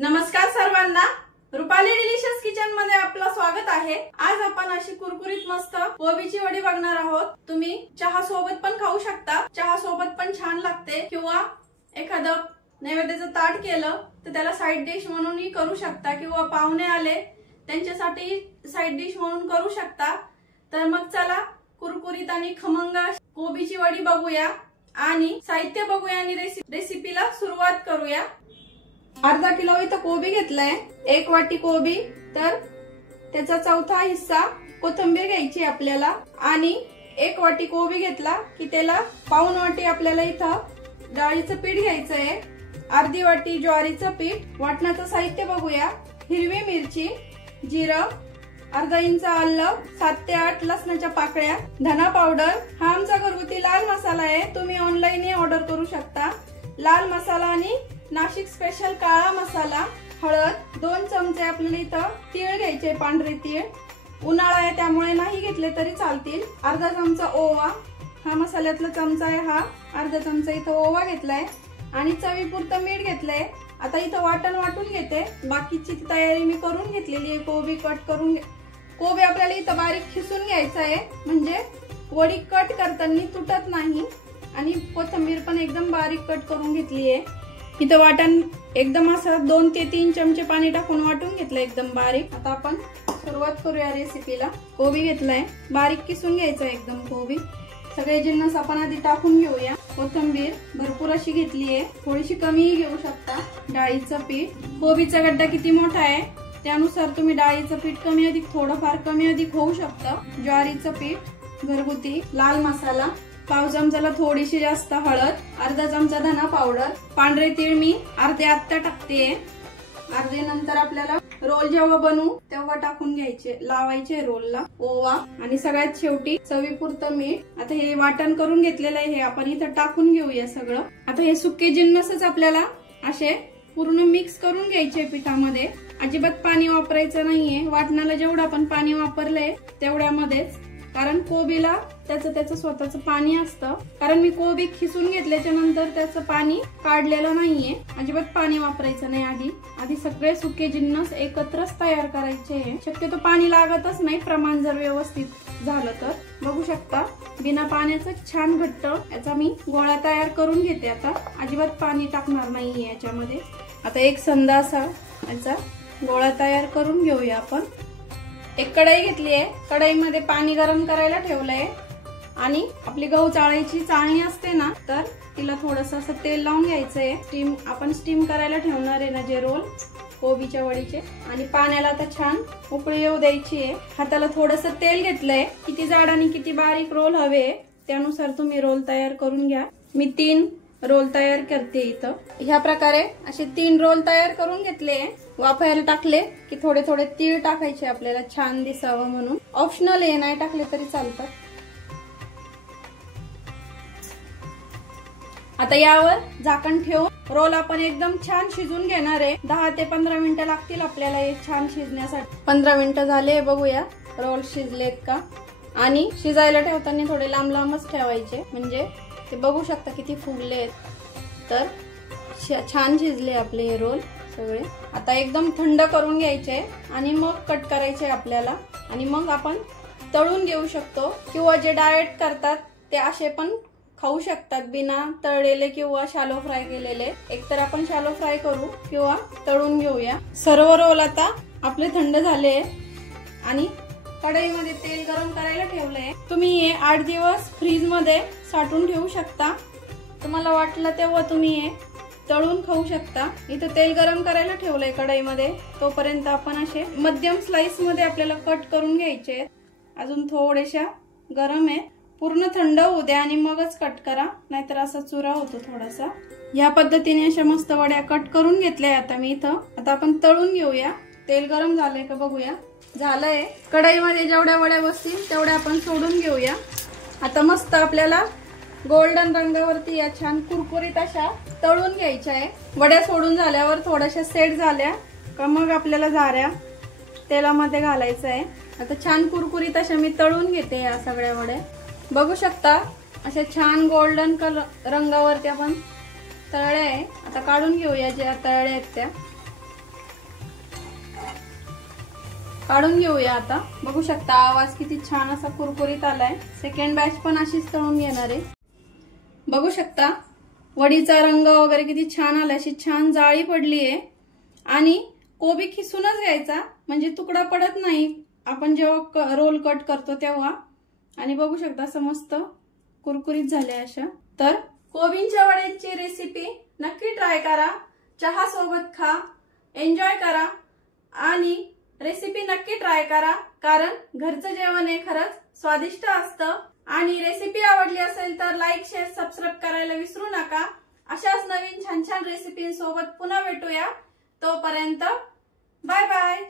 नमस्कार सर्वांना, Rupali delicious kitchen मध्ये आपलं स्वागत आहे। आज आपण अशी कुरकुरीत मस्त कोबीची वडी बघणार आहोत। तुम्ही चहा सोबत पण खाऊ शकता, चहा सोबत पण छान लागते, किंवा एखादं नैवेद्याचं ताट केलं तर त्याला साइड डिश म्हणूनही करू शकता, किंवा पाहुणे आले त्यांच्यासाठी साइड डिश म्हणून करू शकता। तर मग चला कुरकुरीत आणि खमंग कोबीची वडी बघूया आणि साहित्य बघूया आणि रेसिपीला सुरुवात करूया। अर्धा किलो इथं कोबी घेतलाय, 1 वाटी कोबी, तर त्याचा चौथा हिस्सा कोथिंबीर घ्यायची आपल्याला, आणि 1 वाटी कोबी घेतला की त्याला पाऊण वाटी आपल्याला इथं डाळीचं पीठ घ्यायचं आहे, अर्धी वाटी ज्वारीचं पीठ। वाटणाचं साहित्य बघूया। हिरवी मिरची, जिरं, अर्धा इंच आलं, 7 ते 8 लसणाच्या पाकळ्या, धना पावडर, हा आमचा घरगुती लाल मसाला आहे, तुम्ही ऑनलाईन ऑर्डर करू शकता। लाल मसाला आणि नाशिक स्पेशल काळा मसाला, हळद, 2 चमचे आपल्याला इथं तीळ घ्यायचे, पांढरे तीळ, उन्हाळा आहे त्यामुळे नाही घेतले तरी चालतील। अर्धा चमचा ओवा, हा मसाल्यातला चमचा आहे, हा अर्धा चमचा इथं ओवा घेतलाय, आणि चवीपुरतं मीठ घेतलंय। आता इथं वाटण वाटून घेते, बाकीची तयारी मी करून घेतलेली आहे। कोबी कट करून, कोबी आपल्याला इथं बारीक खिसून घ्यायचा आहे, म्हणजे वडी कट करताना तुटत नाही, आणि कोथिंबीर पण एकदम बारीक कट करून घेतली आहे। इथं वाटण एकदम असं 2 ते 3 चमचे पाणी टाकून वाटून घेतलं एकदम बारीक। आता आपण सुरुवात करूया रेसिपीला। कोबी घेतलाय, बारीक किसून घ्यायचा एकदम कोबी। सगळे जिन्नस आपण आधी टाकून घेऊया। कोथिंबीर भरपूर अशी घेतली आहे, थोडीशी कमीही घेऊ शकता। डाळीचं पीठ, कोबीचा गड्डा किती मोठा आहे त्यानुसार तुम्ही डाळीचं पीठ कमी अधिक, थोडंफार कमी अधिक होऊ शकतं। ज्वारीचं पीठ घरगुती, लाल मसाला, पाव चमचाला थोडीशी जास्त हळद, अर्धा चमचा धना पावडर, पांढरे तीळ मी अर्धे आत्ता टाकते, अर्धे नंतर आपल्याला रोल जेव्हा बनवू तेव्हा टाकून घ्यायचे, लावायचे रोलला। ओवा, आणि सगळ्यात शेवटी चवीपुरतं मीठ। आता हे वाटण करून घेतलेलं आहे, हे आपण इथं टाकून घेऊया सगळं। आता हे सुके जिन्नसच आपल्याला असे पूर्ण मिक्स करून घ्यायचे पिठामध्ये, अजिबात पाणी वापरायचं नाहीये। वाटणाला जेवढं आपण पाणी वापरलंय तेवढ्यामध्येच, कारण कोबीला त्याचं स्वतःचं पाणी असतं। कारण मी कोबी खिसून घेतल्याच्या नंतर त्याचं पाणी काढलेलं नाहीये, अजिबात पाणी वापरायचं नाही। आधी सगळे सुके जिन्नस एकत्रच तयार करायचे, शक्यतो पाणी लागतच नाही, प्रमाण जर व्यवस्थित झालं तर। बघू शकता बिना पाण्याचं छान घट्ट याचा मी गोळा तयार करून घेते। आता अजिबात पाणी टाकणार नाहीये याच्यामध्ये। आता एक संधा असा याचा गोळा तयार करून घेऊया आपण। एक कढई घेतली आहे, कढईमध्ये पाणी गरम करायला ठेवलंय, आणि आपली गहू चाळायची चाळणी असते ना, तर तिला थोडस असं तेल लावून घ्यायचंय। आपण स्टीम करायला ठेवणार आहे ना जे रोल कोबीच्या वडीचे, आणि पाण्याला आता छान उकळी येऊ द्यायची आहे। हाताला थोडस तेल घेतलंय, किती जाड आणि किती बारीक रोल हवे त्यानुसार तुम्ही रोल तयार करून घ्या। मी 3 रोल तयार करते इथं। ह्या प्रकारे असे 3 रोल तयार करून घेतले। वाफायला टाकले की थोडे थोडे तीळ टाकायचे आपल्याला छान दिसावं म्हणून, ऑप्शनल आहे, नाही टाकले तरी चालतात। आता यावर झाकण ठेवून रोल आपण एकदम छान शिजून घेणार आहे। 10 ते 15 मिनिटं लागतील आपल्याला हे छान शिजण्यासाठी। 15 मिनिटं झाले, बघूया रोल शिजलेत का। आणि शिजायला ठेवताना थोडे लांब लांबच ठेवायचे, म्हणजे ते बघू शकता किती फुगले आहेत, तर छान शिजले आपले हे रोल सगळे। आता एकदम थंड करून घ्यायचे आणि मग कट करायचे आपल्याला, आणि मग आपण तळून घेऊ शकतो, किंवा जे डाएट करतात ते असे पण खाऊ शकतात, बिना तळलेले किंवा शालो फ्राय केलेले। एकतर आपण शालो फ्राय करू किंवा तळून घेऊया। सर्व रोल आता आपले थंड झाले, आणि कढईमध्ये तेल गरम करायला ठेवलंय। तुम्ही हे 8 दिवस फ्रीज मध्ये साठवून ठेवू शकता, तुम्हाला वाटलं तेव्हा तुम्ही हे तळून खाऊ शकता। इथं तेल गरम करायला ठेवलंय कढईमध्ये, तोपर्यंत आपण असे मध्यम स्लाइस मध्ये आपल्याला कट करून घ्यायचे। अजून थोडेशा गरम आहे, पूर्ण थंड होऊ द्या आणि मगच कट करा, नाहीतर असा चुरा होतो थोडासा। या पद्धतीने अशा मस्त वड्या कट करून घेतल्या आता मी इथं। आता आपण तळून घेऊया। तेल गरम झालंय का बघूया, झालंय। कढईमध्ये जेवढ्या वड्या बसतील तेवढ्या आपण सोडून घेऊया। आता मस्त आपल्याला गोल्डन रंगावरती या छान कुरकुरीत अशा तळून घ्यायच्या आहे। वड्या सोडून झाल्यावर थोड्याशा सेट झाल्या का मग आपल्याला झाऱ्या तेलामध्ये घालायचं आहे। आता छान कुरकुरीत अशा मी तळून घेते या सगळ्या वड्या। बघू शकता अशा छान गोल्डन रंगावरती आपण तळल्या आहे। आता काढून घेऊया ज्या तळल्या आहेत त्या। काढून घेऊया आता। बघू शकता आवाज किती छान असा कुरकुरीत आलाय। सेकंड बॅच पण अशीच तळून घेणार आहे। बघू शकता वडीचा रंग वगैरे किती छान आलाय, अशी छान जाळी पडली आहे। आणि कोबी खिसूनच घ्यायचा म्हणजे तुकडा पडत नाही आपण जेव्हा रोल कट करतो तेव्हा। आणि बघू शकता असं मस्त कुरकुरीत झाले अशा। तर कोबींच्या वड्यांची रेसिपी नक्की ट्राय करा, चहा सोबत खा, एन्जॉय करा आणि रेसिपी नक्की ट्राय करा, कारण घरचं जेवण हे खरंच स्वादिष्ट असतं। आणि रेसिपी आवडली असेल तर लाईक, शेअर, सबस्क्राईब करायला विसरू नका। अशाच नवीन छान छान रेसिपींसोबत पुन्हा भेटूया। तोपर्यंत बाय बाय।